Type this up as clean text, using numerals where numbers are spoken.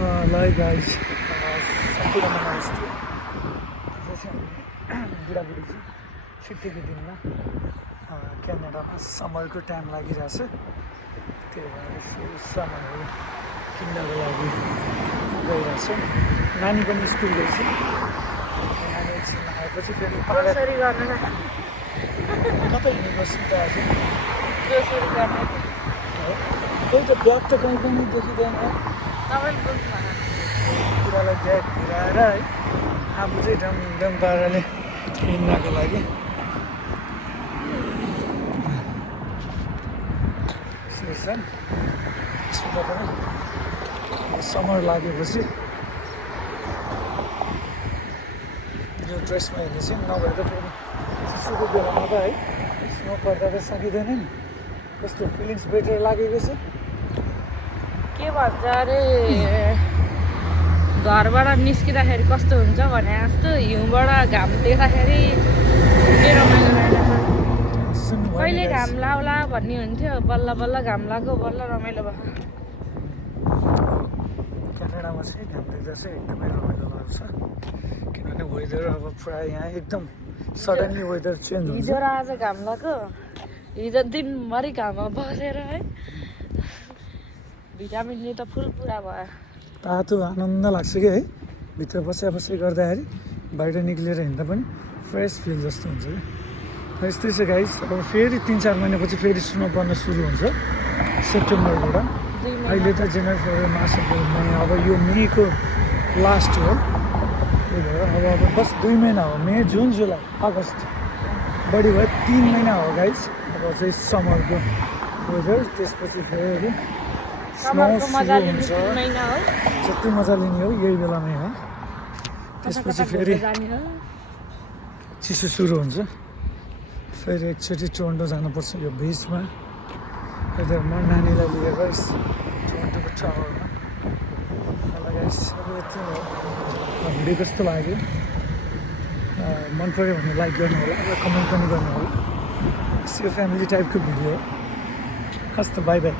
like guys सबैजना नमस्ते आज चाहिँ हामी बुढाबुढी चाहिँ छुट्टीको दिनमा क्यानाडामा समरको टाइम लागिरहेछ त्यही भएर यसो सामानहरू किन्नको लागि गइरहेछ नानी पनि स्कुल गएछ नानी एकछिन आएपछि फेरि ग्रोसरी गर्न कतै हिँडेको सुन्दा आज ग्रोसरी गर्न त्यही त ब्याग त कहीँ पनि देखिँदैन तपाईँले बुझ्नु कुरालाई ब्याग घुराएर है आफू चाहिँ डम पाराले हिँड्नको लागि सेसन सुन्दा पनि समर लागेपछि यो ड्रेसमा हिँड्ने चाहिँ नभए त फेरि चिसोको बेलामा त है स्नो पर्दा त सकिँदैन नि कस्तो फिलिङ्स बेटर लागेको छ के भन्छ अरे घरबाट निस्किँदाखेरि कस्तो हुन्छ भने जस्तो हिउँबाट घाम देख्दाखेरि के रमाइलो रहेछ कहिले घाम लाउला भन्ने हुन्थ्यो बल्ल बल्ल घाम लाग्यो बल्ल रमाइलो भयो क्यानाडामा चाहिँ घाम देख्दा चाहिँ एकदमै रमाइलो लाग्छ किनभने वेदर अब प्रायः यहाँ एकदम सडनली वेदर चेन्ज हुन्छ हिजो र आज घाम लाग्यो हिजो दिनभरि घाममा बसेर है भिटामिनले त फुल पुरा भयो तातो आनन्द लाग्छ कि है भित्र बसी गर्दाखेरि बाहिर निक्लिएर हिँड्दा पनि फ्रेस फिल जस्तो हुन्छ क्या यस्तै छ गाइस अब फेरि 3-4 महिनापछि फेरि स्नो पर्न सुरु हुन्छ सेप्टेम्बरबाट अहिले त जनवरी फेब्रुअरी मार्च अप्रिल मे अब यो मेको लास्ट हो त्यही भएर अब बस 2 महिना हो मे जुन जुलाई अगस्त बढी भयो 3 महिना हो गाइस अब चाहिँ समरको वेदर त्यसपछि फेरि स्नो सुरु हुन्छ जति मजा लिने हो यही बेलामै हो त्यसपछि फेरि चिसो सुरु हुन्छ फेरि एकचोटि टोरन्टो जानुपर्छ यो बिचमा यता म नानीलाई लिएर टोरन्टोको टावरमा मलाई गाइस अब यति नै हो भिडियो कस्तो लाग्यो मन पऱ्यो भने लाइक गर्नु होला र कमेन्ट पनि गर्नु होला यो फ्यामिली टाइपको भिडियो हो हस् त बाई बाई